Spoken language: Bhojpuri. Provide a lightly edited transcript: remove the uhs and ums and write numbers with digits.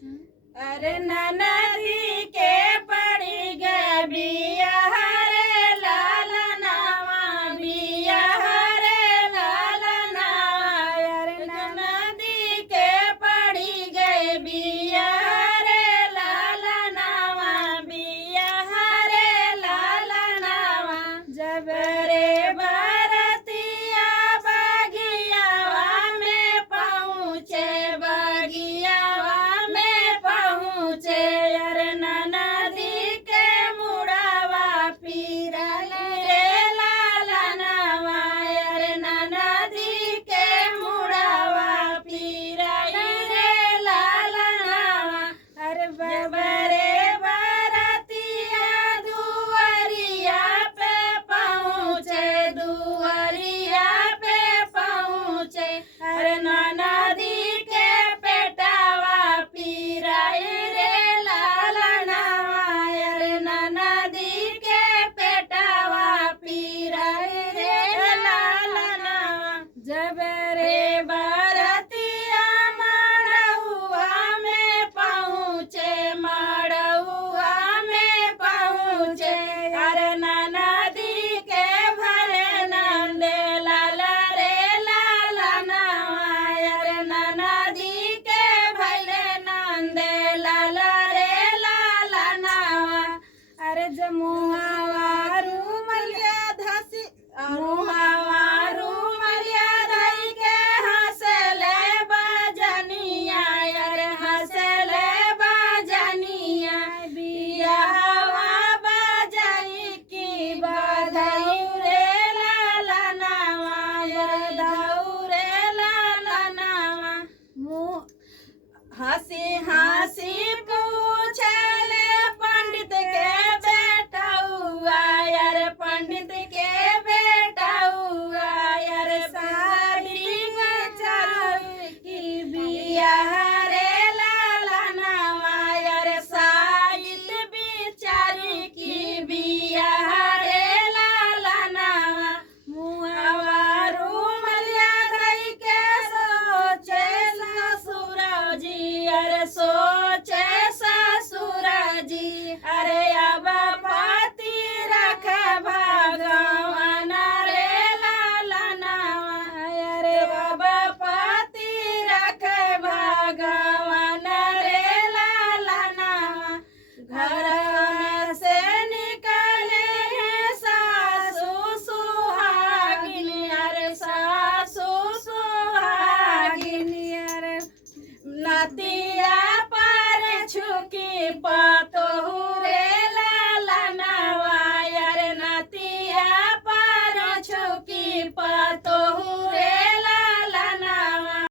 अरे नदी के पड़ी गया बिया रे लाला नावा बिया रे लाला नावा। अरे नदी के पड़ी गए बिया रे लाला नावा बिया रे लाला नावा। जब रे बरतिया बगियावा में पहुँचे बगियावा में पहुँचे। अरे नदी के मुड़ावा पीरली रे लाला नावा। अरे नदी के मुड़ावा पीरली रे लाला नावा। अरे बबरे बरतिया दुआरिया पे पहुँचे दुआरिया पे पहुँचे। अरे नदी के पेटावा पीराई रे लाला नावा। अरे नदी के पेटावा पीराई रे लाला नावा। जब रे बरतिया मड़उआ में पहुँचे मड़उआ में पहुँचे। अरे नदी के भरे नंदे लाला रे लाला नावा। अरे नदी के भरे नंदे लाला रे लाला नावा। अरे जमुआवा रूमलिया धसी रूमावा रूमलिया धई के हंसले बजनिया। अरे हंसले बजनिया बियाहवा बजाई की बधाई रे लाला नावा। बधाऊ रे लाला नावा। हंसी हंसी पूछले पंडित के बेटा हुआ। यार पंडित के बेटा हुआ। यार शादी में चल की बिया रे लाला नावा। यार साइल बिचारी की बिया रे लाला नावा। मुआवा रूमलिया धई के सोचे ससुर जी। अरे सोचे ससुर जी। अरे अब पति रख भगवान रे लाला नावा। अरे अब पति रख भगवान रे लाला नावा। घर से निकले हैं सासू सुहागिनी। अरे सासू सुहागिनी। अरे नतिया पर छुकी पतोहू रे लाला नावा। अरे नतिया पर छुकी पतोहू